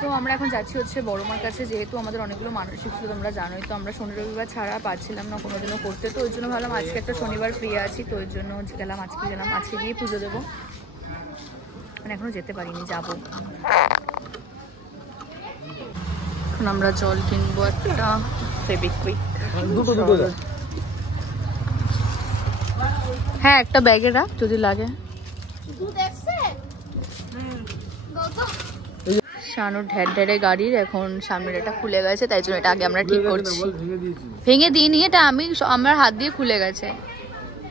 তো আমরা এখন যাচ্ছি হচ্ছে বড় মার কাছে, যেহেতু আমাদের অনেকগুলো মানসিক ছিল তোমরা জানোই, তো আমরা শনি রবিবার ছাড়া পাচ্ছিলাম না কোনোদিনও করতে, তো ওই জন্য ভাবলাম আজকে একটা শনিবার ফ্রি আছি, তো ওই জন্য গেলাম, আজকে গিয়ে পুজো দেবো, মানে এখনো যেতে পারিনি, যাবো। এখন আমরা জল কিনবো একটা ফেভিকুইক, হ্যাঁ একটা ব্যাগে রাখ যদি লাগে। শানুর ঢের ঢেরে গাড়ির এখন সামনের এটা খুলে গেছে, তাই জন্য এটা আগে আমরা ঠিক করছি। ভেঙে দিইনি, এটা আমার হাত দিয়ে খুলে গেছে,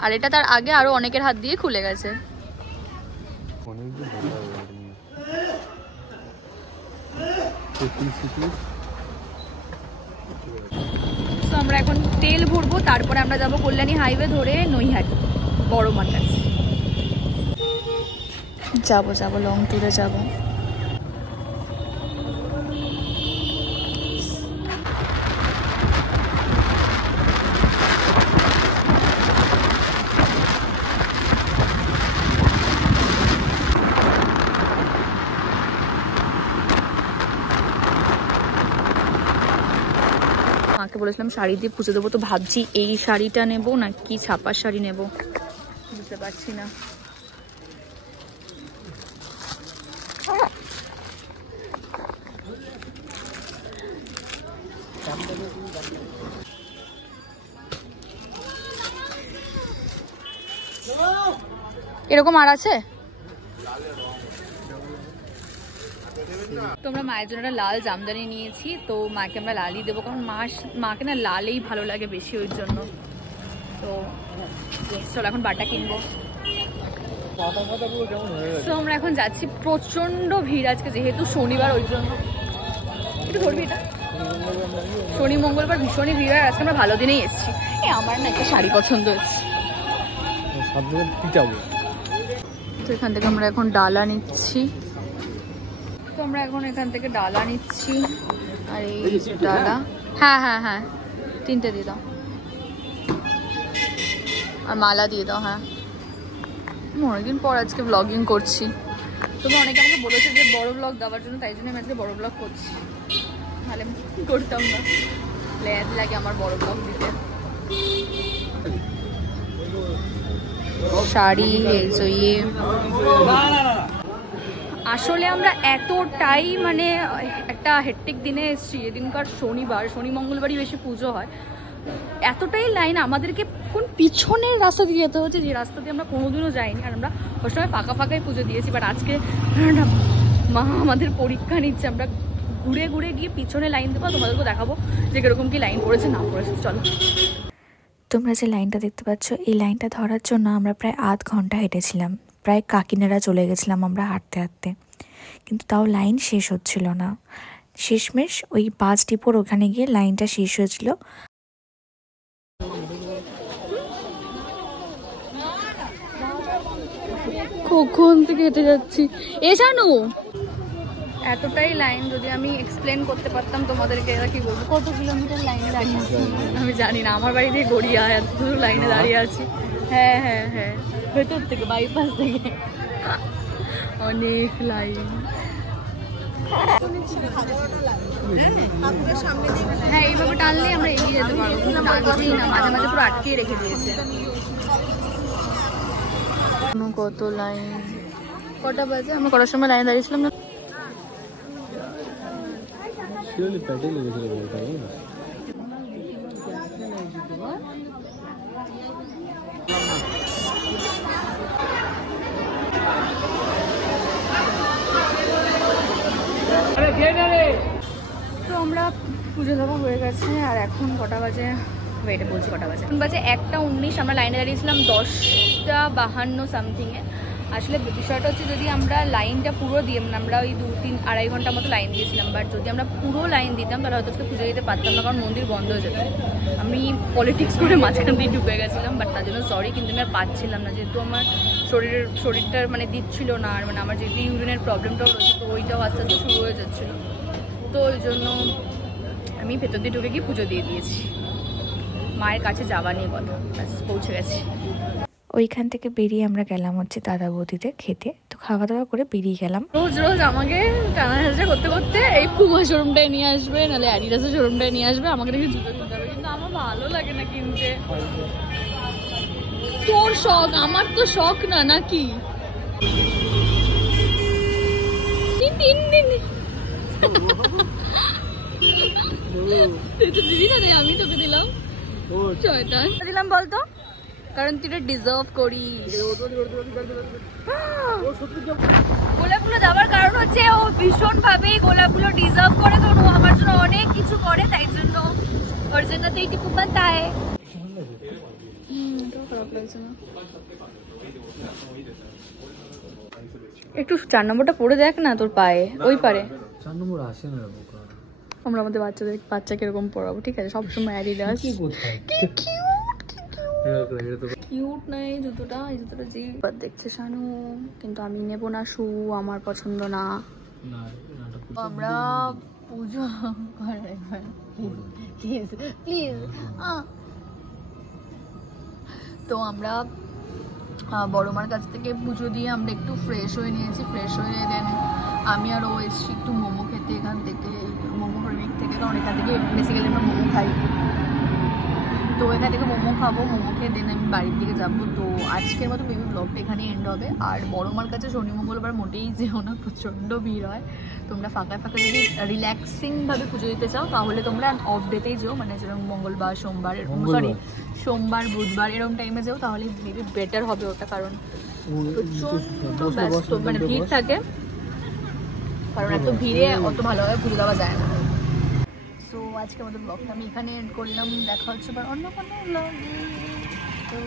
আর এটা তার আগে আরো অনেকের হাত দিয়ে খুলে গেছে। তো আমরা এখন তেল ভরবো, তারপরে আমরা যাবো কল্যাণী হাইওয়ে ধরে নৈহাটি বড় মার কাছে যাবো লং ট্যুরে যাবো। মাকে বলেছিলাম শাড়ি দিয়ে পুজো দেবো, তো ভাবছি এই শাড়িটা নেবো না কি ছাপার শাড়ি নেবো, বুঝতে পারছি না। এরকম আর আছে? তো আমরা মায়ের জন্য একটা লাল জামদানি নিয়েছি, তো মাকে আমরা লালই দেবো, কারণ মাকে না লালেই ভালো লাগে বেশি, ওই জন্য। তো চলো এখন বাটা কিনবো। তো আমরা এখন যাচ্ছি, প্রচন্ড ভিড় আজকে যেহেতু শনিবার, ওই জন্য। একটু ধরবি এটা, শনি মঙ্গলবার ভীষণই ভিড় হয়, আজকে আমরা ভালো দিনেই এসেছি। আমার না একটা শাড়ি পছন্দ হচ্ছে, তো এখান থেকে আমরা এখন ডালা নিচ্ছি। তো আমরা এখন এখান থেকে ডালা নিচ্ছি, আর এই ডালা, হ্যাঁ 3টে দিয়ে দাও, আর মালা দিয়ে দাও। হ্যাঁ, অনেকদিন পর আজকে ব্লগিং করছি, তোমরা অনেকে আমাকে বলেছো যে বড় ব্লগ দেওয়ার জন্য, তাই জন্য আমি আজকে বড় ব্লগ করছি, তাহলে করতাম না, ল্যাদ লাগে আমার বড় ব্লগ দিতে। শাড়ি আসলে আমরা এতটাই মানে একটা হেক্টিক দিনে এসেছি, এদিনকার শনিবার, শনি মঙ্গলবারই বেশি পুজো হয়, এতটাই লাইন আমাদেরকে কোন পিছনের রাস্তা দিয়ে যেতে হচ্ছে, যে রাস্তা দিয়ে আমরা কোনোদিনও যাইনি, আর আমরা সবসময় ফাঁকাই পুজো দিয়েছি, বাট আজকে মা আমাদের পরীক্ষা নিচ্ছে, আমরা ঘুরে ঘুরে গিয়ে পিছনে লাইন দেবো, তোমাদেরকে দেখাবো যে কিরকম কি লাইন পড়েছে না পড়েছে। চলো, তোমরা যে লাইনটা দেখতে পাচ্ছ, এই লাইনটা ধরার জন্য আমরা প্রায় আধ ঘন্টা হেঁটেছিলাম, প্রায় কাকিনাড়া চলে গেছিলাম আমরা হাঁটতে হাঁটতে, কিন্তু তাও লাইন শেষ হচ্ছিল না। শেষমেশ ওই 5 ডিপোর ওখানে গিয়ে লাইনটা শেষ হয়েছিল। কখন থেকে হেঁটে যাচ্ছি, জানো এতটাই লাইন, যদি আমি এক্সপ্লেন করতে পারতাম তোমাদেরকে, এরা কি বলবো, কত কিলোমিটার লাইনে দাঁড়িয়ে আছি আমি জানি না, আমার বাড়ি থেকে গড়িয়া এত দূর লাইনে দাঁড়িয়ে আছি। হ্যাঁ ভেতর থেকে, বাইপাস থেকে অনেক লাইন। হ্যাঁ এইভাবে টানলেই আমরা এগিয়ে যেতে পারবো, কিন্তু টানছেই না, মাঝে মাঝে পুরো আটকিয়ে রেখে দিয়েছে। কত লাইন, কটা বাজে, আমরা কটার সময় লাইনে দাঁড়িয়েছিলাম না, তো আমরা পুজো দেওয়া হয়ে গেছে, আর এখন কটা বাজে, ওয়েটে বলছি কটা বাজে, এখন বাজে 1:19, আমরা লাইনে দাঁড়িয়েছিলাম 10:52 সামথিংয়ে। আসলে বিষয়টা হচ্ছে, যদি আমরা লাইনটা পুরো দিয়ে, মানে আমরা ওই 2-3-2.5 ঘন্টার মতো লাইন দিয়েছিলাম, বাট যদি আমরা পুরো লাইন দিতাম তাহলে হয়তো আজকে পুজো দিতে পারতাম না, কারণ মন্দির বন্ধ হয়ে যেত। আমি পলিটিক্স করে মাঝখান দিয়ে ঢুকে গেছিলাম, বাট তার জন্য সরি, কিন্তু আমি আর পাচ্ছিলাম না, যেহেতু আমার শরীরটার মানে দিচ্ছিল না, আর মানে আমার যেহেতু ইউরিনের প্রবলেমটাও রয়েছে, তো ওইটাও আস্তে আস্তে শুরু হয়ে যাচ্ছিলো, তো ওই জন্য আমি ভেতর দিয়ে ঢুকে গিয়ে পুজো দিয়ে দিয়েছি। মায়ের কাছে যাওয়া নিয়ে কথা, ব্যাস পৌঁছে গেছি। ওইখান থেকে বেরিয়ে আমরা গেলাম হচ্ছে দাদা বৌদিতে খেতে। তো খাওয়া দাওয়া করে বেরিয়ে গেলাম। রোজ রোজ আমাকে টানা হেঁচড়া করতে করতে এই পুমা শোরুমটায় নিয়ে আসবে, নাহলে অ্যাডিডাসের শোরুমটায় নিয়ে আসবে, আমাকে দেখে জুতো কিনতে হবে, কিন্তু আমার ভালো লাগে না কিনতে। তোর শখ, আমার তো শখ না, নাকি? তুই তো দিবি না রে, আমি তোকে দিলাম। দিলাম বলতো, কারণ তুই এটা ডিজার্ভ করিস। গোলাপগুলো যাওয়ার কারণ হচ্ছে ও ভীষণ ভাবে গোলাপগুলো ডিজার্ভ করে, কারণ ও আমার জন্য অনেক কিছু করে, তাই জন্য ওর জন্য তো এই টিপু বানতায়। খারাপ লাগছে না, একটু 4 নম্বরটা পরে দেখ না তোর পায়ে, ওই পারে 4 নম্বর আসে না। আমরা আমাদের বাচ্চাকে এরকম পড়াবো, ঠিক আছে? সবসময় অ্যাডিডাস। কিউট না এই জুতোটা, এই জুতোটা যে দেখছে শানু, কিন্তু আমি নেব না শু, আমার পছন্দ না। আমরা পুজো প্লিজ প্লিজ। তো আমরা বড় মার কাছ থেকে পুজো দিয়ে আমরা একটু ফ্রেশ হয়ে নিয়েছি, ফ্রেশ হয়ে দেন আমি আর ও এসেছি একটু মোমো খেতে এখান থেকে, মোমো প্রেমিক থেকে, কারণ এখান থেকে বেসিক্যালি আমরা মোমো খাই। তো এখান থেকে মোমো খাবো, মোমো খেয়ে দেন আমি বাড়ির দিকে যাবো। তো আজকের মতো বেবি ব্লগটা এখানে এন্ড হবে। আর বড় মার কাছে শনি মঙ্গলবার মোটেই যেও না, প্রচণ্ড ভিড় হয়। তোমরা ফাঁকা ফাঁকা যদি রিল্যাক্সিংভাবে পুজো দিতে চাও তাহলে তোমরা অফ ডেতেই যেও, মানে যেরকম মঙ্গলবার, সোমবার, সরি সোমবার বুধবার এরকম টাইমে যেও, তাহলে মেবি বেটার হবে ওটা, কারণ প্রচণ্ড ব্যস্ত মানে ভিড় থাকে, কারণ এত ভিড়ে অত ভালোভাবে পুজো দেওয়া যায় না। সো আজকে আমাদের ব্লগটা আমি এখানে এন্ড করলাম, দেখা হচ্ছে আবার অন্য কোনো ব্লগে। তো